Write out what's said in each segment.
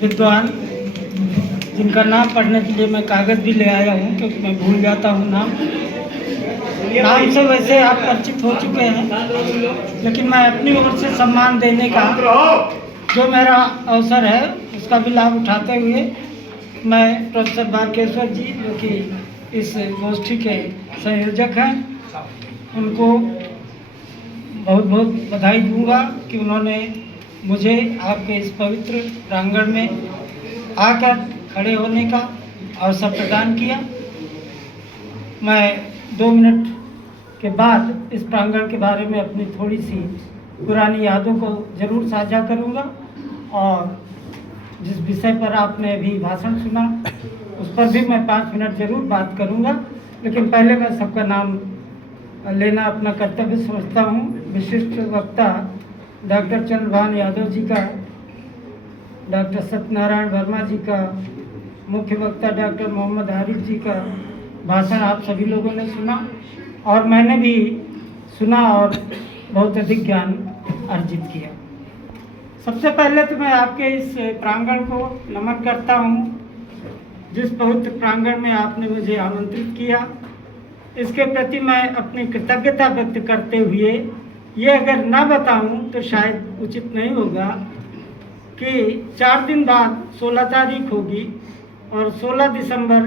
विद्वान जिनका नाम पढ़ने के लिए मैं कागज़ भी ले आया हूँ, क्योंकि मैं भूल जाता हूँ नाम से। वैसे आप परिचित हो चुके हैं, लेकिन मैं अपनी ओर से सम्मान देने का जो मेरा अवसर है उसका भी लाभ उठाते हुए मैं प्रोफेसर बालकेश्वर जी, जो कि इस गोष्ठी के संयोजक हैं, उनको बहुत बहुत बधाई दूंगा कि उन्होंने मुझे आपके इस पवित्र प्रांगण में आकर खड़े होने का अवसर प्रदान किया। मैं 2 मिनट के बाद इस प्रांगण के बारे में अपनी थोड़ी सी पुरानी यादों को ज़रूर साझा करूंगा, और जिस विषय पर आपने अभी भाषण सुना उस पर भी मैं 5 मिनट ज़रूर बात करूंगा। लेकिन पहले मैं सबका नाम लेना अपना कर्तव्य समझता हूं। विशिष्ट वक्ता डॉक्टर चंद्रभान यादव जी का, डॉक्टर सत्यनारायण वर्मा जी का, मुख्य वक्ता डॉक्टर मोहम्मद आरिफ जी का भाषण आप सभी लोगों ने सुना और मैंने भी सुना और बहुत अधिक ज्ञान अर्जित किया। सबसे पहले तो मैं आपके इस प्रांगण को नमन करता हूँ, जिस पवित्र प्रांगण में आपने मुझे आमंत्रित किया। इसके प्रति मैं अपनी कृतज्ञता व्यक्त करते हुए ये अगर ना बताऊं तो शायद उचित नहीं होगा कि 4 दिन बाद 16 तारीख होगी और 16 दिसंबर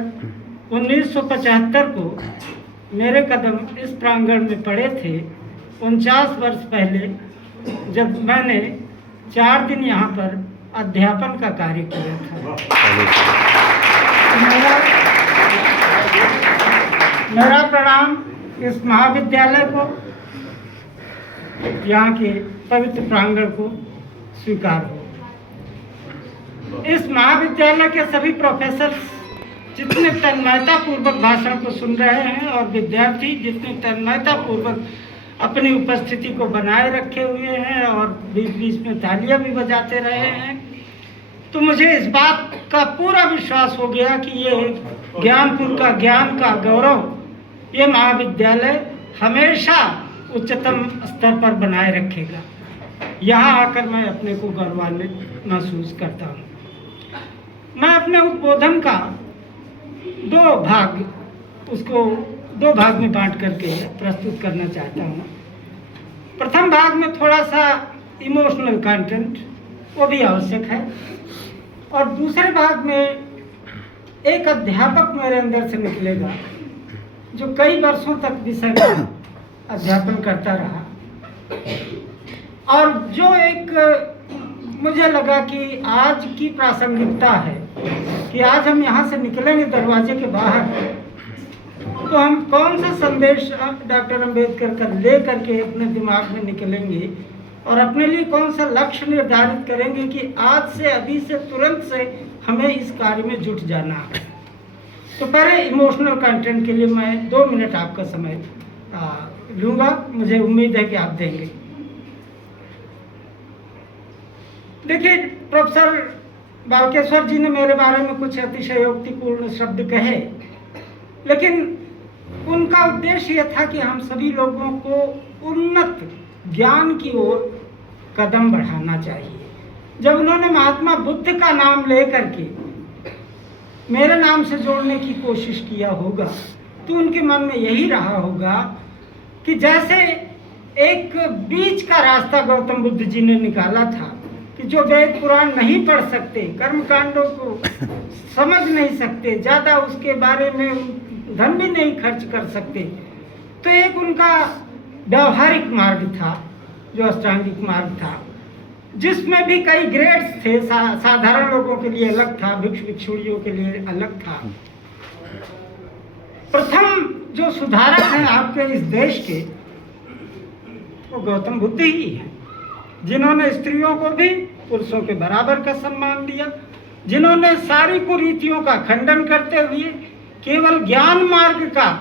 1975 को मेरे कदम इस प्रांगण में पड़े थे। 49 वर्ष पहले जब मैंने 4 दिन यहाँ पर अध्यापन का कार्य किया था। मेरा प्रणाम इस महाविद्यालय को, यहाँ के पवित्र प्रांगण को स्वीकार हो। इस महाविद्यालय के सभी प्रोफेसर जितने तन्मयता पूर्वक भाषण को सुन रहे हैं और विद्यार्थी जितने तन्मयता पूर्वक अपनी उपस्थिति को बनाए रखे हुए हैं और बीच बीच में तालियां भी बजाते रहे हैं, तो मुझे इस बात का पूरा विश्वास हो गया कि ये ज्ञानपुर का ज्ञान का गौरव ये महाविद्यालय हमेशा उच्चतम स्तर पर बनाए रखेगा। यहाँ आकर मैं अपने को गौरवान्वित महसूस करता हूँ। मैं अपने उद्बोधन का 2 भाग में बांट करके प्रस्तुत करना चाहता हूँ। प्रथम भाग में थोड़ा सा इमोशनल कंटेंट, वो भी आवश्यक है, और दूसरे भाग में एक अध्यापक मेरे अंदर से निकलेगा जो कई वर्षों तक विषय का अध्यापन करता रहा, और जो एक मुझे लगा कि आज की प्रासंगिकता है कि आज हम यहाँ से निकलेंगे दरवाजे के बाहर तो हम कौन सा संदेश डॉक्टर अम्बेडकर का ले करके अपने दिमाग में निकलेंगे और अपने लिए कौन सा लक्ष्य निर्धारित करेंगे कि आज से, अभी से, तुरंत से हमें इस कार्य में जुट जाना है। तो पहले इमोशनल कंटेंट के लिए मैं 2 मिनट आपका समय लूँगा। मुझे उम्मीद है कि आप देंगे। देखिए, प्रोफेसर बालकेश्वर जी ने मेरे बारे में कुछ अतिशयोक्तिपूर्ण शब्द कहे, लेकिन उनका उद्देश्य यह था कि हम सभी लोगों को उन्नत ज्ञान की ओर कदम बढ़ाना चाहिए। जब उन्होंने महात्मा बुद्ध का नाम लेकर के मेरे नाम से जोड़ने की कोशिश किया होगा तो उनके मन में यही रहा होगा कि जैसे एक बीच का रास्ता गौतम बुद्ध जी ने निकाला था कि जो वेद पुराण नहीं पढ़ सकते, कर्मकांडों को समझ नहीं सकते, ज़्यादा उसके बारे में धन भी नहीं खर्च कर सकते, तो एक उनका व्यवहारिक मार्ग था जो अष्टांगिक मार्ग था, जिसमें भी कई ग्रेड्स थे। साधारण लोगों के लिए अलग था, भिक्षु भिक्षुणियों के लिए अलग था। प्रथम जो सुधारक हैं आपके इस देश के, वो गौतम बुद्ध ही हैं, जिन्होंने स्त्रियों को भी पुरुषों के बराबर का सम्मान दिया, जिन्होंने सारी कुरीतियों का खंडन करते हुए केवल ज्ञान मार्ग का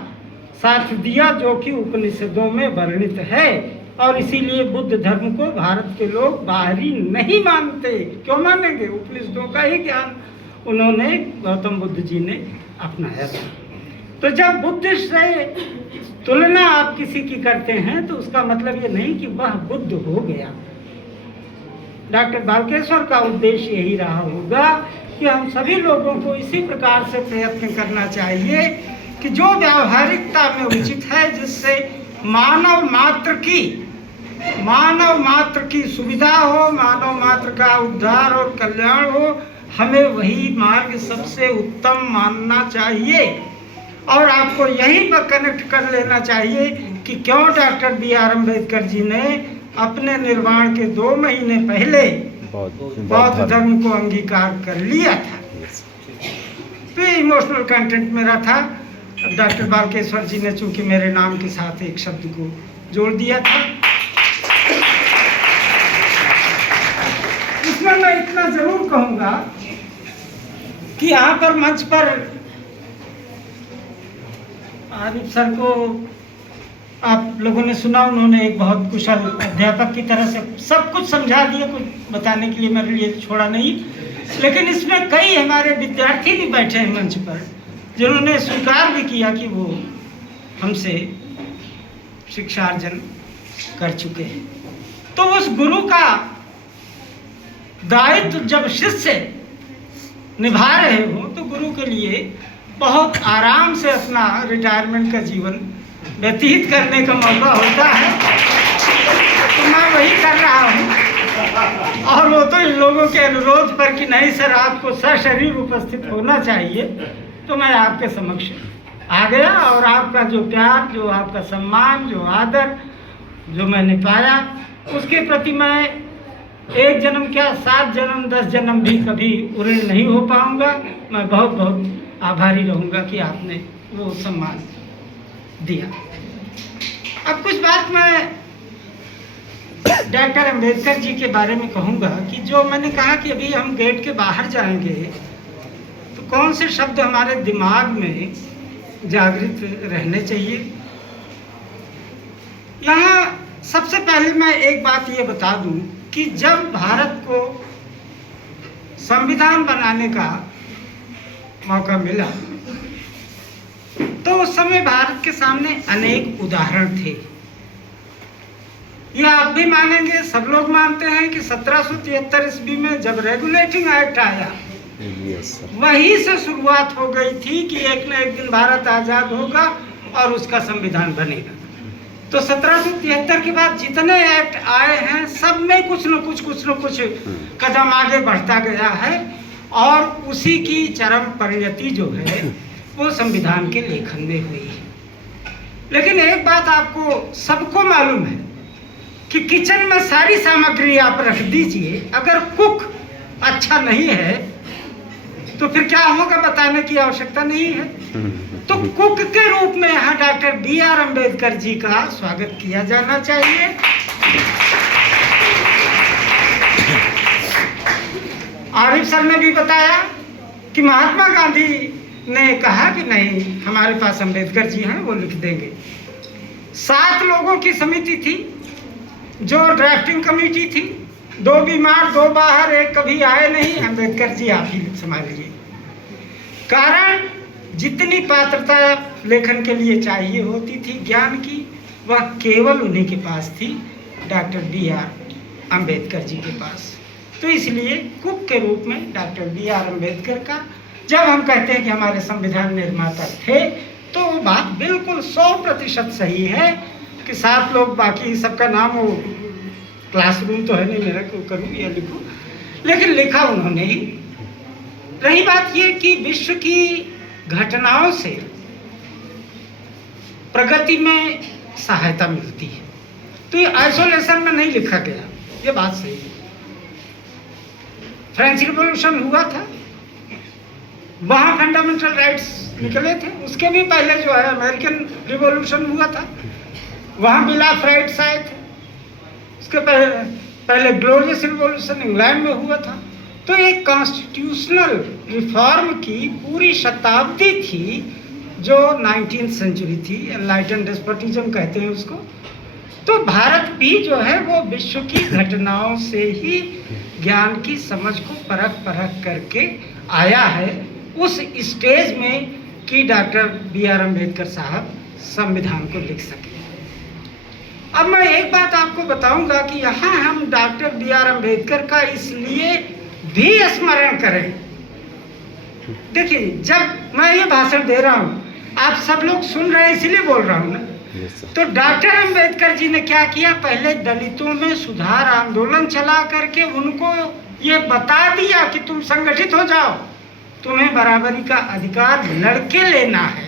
साथ दिया जो कि उपनिषदों में वर्णित है। और इसीलिए बुद्ध धर्म को भारत के लोग बाहरी नहीं मानते। क्यों मानेंगे? उपनिषदों का ही ज्ञान उन्होंने, गौतम बुद्ध जी ने अपनाया था। तो जब बुद्ध से तुलना आप किसी की करते हैं तो उसका मतलब ये नहीं कि वह बुद्ध हो गया। डॉक्टर बालकेश्वर का उद्देश्य यही रहा होगा कि हम सभी लोगों को इसी प्रकार से प्रयत्न करना चाहिए कि जो व्यावहारिकता में उचित है, जिससे मानव मात्र की सुविधा हो, मानव मात्र का उद्धार और कल्याण हो, हमें वही मार्ग सबसे उत्तम मानना चाहिए। और आपको यहीं पर कनेक्ट कर लेना चाहिए कि क्यों डॉक्टर बी.आर. अम्बेडकर जी ने अपने निर्वाण के 2 महीने पहले बौद्ध धर्म को अंगीकार कर लिया था। तो इमोशनल कंटेंट मेरा था। डॉक्टर बालकेश्वर जी ने चूंकि मेरे नाम के साथ एक शब्द को जोड़ दिया था, इसमें मैं इतना जरूर कहूँगा कि यहाँ पर मंच पर आरिफ सर को आप लोगों ने सुना, उन्होंने एक बहुत कुशल अध्यापक की तरह से सब कुछ समझा दिया, कुछ बताने के लिए मेरे लिए छोड़ा नहीं। लेकिन इसमें कई हमारे विद्यार्थी भी बैठे हैं मंच पर, जिन्होंने स्वीकार भी किया कि वो हमसे शिक्षार्जन कर चुके हैं। तो उस गुरु का दायित्व जब शिष्य निभा रहे हो तो गुरु के लिए बहुत आराम से अपना रिटायरमेंट का जीवन व्यतीत करने का मौका होता है। तो मैं वही कर रहा हूँ। और वो तो इन लोगों के अनुरोध पर कि नहीं सर आपको सशरीर उपस्थित होना चाहिए, तो मैं आपके समक्ष आ गया। और आपका जो प्यार, जो आपका सम्मान, जो आदर जो मैंने पाया, उसके प्रति मैं 1 जन्म क्या 7 जन्म 10 जन्म भी कभी ऋणी नहीं हो पाऊंगा। मैं बहुत बहुत आभारी रहूंगा कि आपने वो सम्मान दिया। अब कुछ बात मैं डॉक्टर अम्बेडकर जी के बारे में कहूँगा कि जो मैंने कहा कि अभी हम गेट के बाहर जाएंगे तो कौन से शब्द हमारे दिमाग में जागृत रहने चाहिए। यहाँ सबसे पहले मैं एक बात ये बता दूं कि जब भारत को संविधान बनाने का मौका मिला तो उस समय भारत के सामने अनेक उदाहरण थे। ये आप भी मानेंगे, सब लोग मानते हैं कि 1773 ईस्वी में जब रेगुलेटिंग एक्ट आया, वहीं से शुरुआत हो गई थी कि एक न एक दिन भारत आजाद होगा और उसका संविधान बनेगा। तो 1773 के बाद जितने एक्ट आए हैं सब में कुछ न कुछ कदम आगे बढ़ता गया है और उसी की चरम परिणति जो है वो संविधान के लेखन में हुई है। लेकिन एक बात आपको सबको मालूम है कि किचन में सारी सामग्री आप रख दीजिए, अगर कुक अच्छा नहीं है तो फिर क्या होगा बताने की आवश्यकता नहीं है। तो कुक के रूप में यहाँ डॉक्टर बी.आर. अम्बेडकर जी का स्वागत किया जाना चाहिए। आरिफ सर ने भी बताया कि महात्मा गांधी ने कहा कि नहीं, हमारे पास अम्बेडकर जी हैं, वो लिख देंगे। 7 लोगों की समिति थी जो ड्राफ्टिंग कमेटी थी, 2 बीमार 2 बाहर, एक कभी आए नहीं, अम्बेडकर जी आप ही संभालिए। कारण जितनी पात्रता लेखन के लिए चाहिए होती थी ज्ञान की, वह केवल उन्हीं के पास थी, डॉक्टर बी.आर. अम्बेडकर जी के पास। तो इसलिए कुक के रूप में डॉक्टर बी.आर. अम्बेडकर का जब हम कहते हैं कि हमारे संविधान निर्माता थे, तो वो बात बिल्कुल 100% सही है कि 7 लोग, बाकी सबका नाम वो क्लासरूम तो है नहीं मेरा, क्यों करूँ या लिखूँ, लेकिन लिखा उन्होंने ही। रही बात ये कि विश्व की घटनाओं से प्रगति में सहायता मिलती है, तो ये आइसोलेशन में नहीं लिखा गया, ये बात सही है। फ्रेंच रिवॉल्यूशन हुआ था, वहाँ फंडामेंटल राइट्स निकले थे। उसके भी पहले जो है अमेरिकन रिवॉल्यूशन हुआ था, वहाँ बिल ऑफ राइट्स आए थे। उसके पहले ग्लोरियस रिवॉल्यूशन इंग्लैंड में हुआ था। तो एक कॉन्स्टिट्यूशनल रिफॉर्म की पूरी शताब्दी थी जो 19th सेंचुरी थी, एनलाइटन डेस्पोटिज्म कहते हैं उसको। तो भारत भी जो है वो विश्व की घटनाओं से ही ज्ञान की समझ को परख करके आया है उस स्टेज में कि डॉक्टर बी.आर. अम्बेडकर साहब संविधान को लिख सके। अब मैं एक बात आपको बताऊंगा कि यहाँ हम डॉक्टर B.R. अम्बेडकर का इसलिए भी स्मरण करें। देखिए, जब मैं ये भाषण दे रहा हूँ, आप सब लोग सुन रहे हैं इसलिए बोल रहा हूँ ना। तो डॉक्टर अम्बेडकर जी ने क्या किया, पहले दलितों में सुधार आंदोलन चला करके उनको ये बता दिया कि तुम संगठित हो जाओ, तुम्हें बराबरी का अधिकार लड़के लेना है,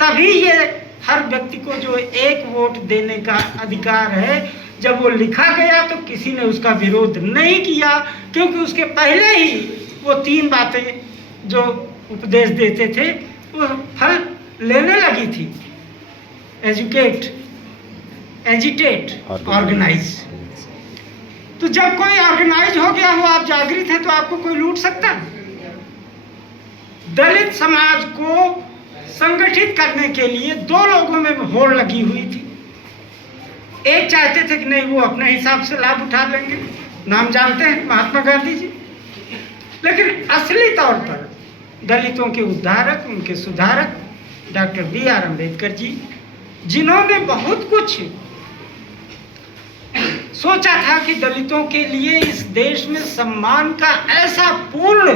तभी ये हर व्यक्ति को जो एक वोट देने का अधिकार है। जब वो लिखा गया तो किसी ने उसका विरोध नहीं किया, क्योंकि उसके पहले ही वो 3 बातें जो उपदेश देते थे वो फल लेने लगी थी। Educate, agitate, organise. तो जब कोई ऑर्गेनाइज हो गया हो, आप जागृत हैं, तो आपको कोई लूट सकता है। दलित समाज को संगठित करने के लिए 2 लोगों में होड़ लगी हुई थी। एक चाहते थे कि नहीं, वो अपने हिसाब से लाभ उठा लेंगे, नाम जानते हैं महात्मा गांधी जी। लेकिन असली तौर पर दलितों के उद्धारक, उनके सुधारक डॉक्टर B.R. अम्बेडकर जी, जिन्होंने बहुत कुछ सोचा था कि दलितों के लिए इस देश में सम्मान का ऐसा पूर्ण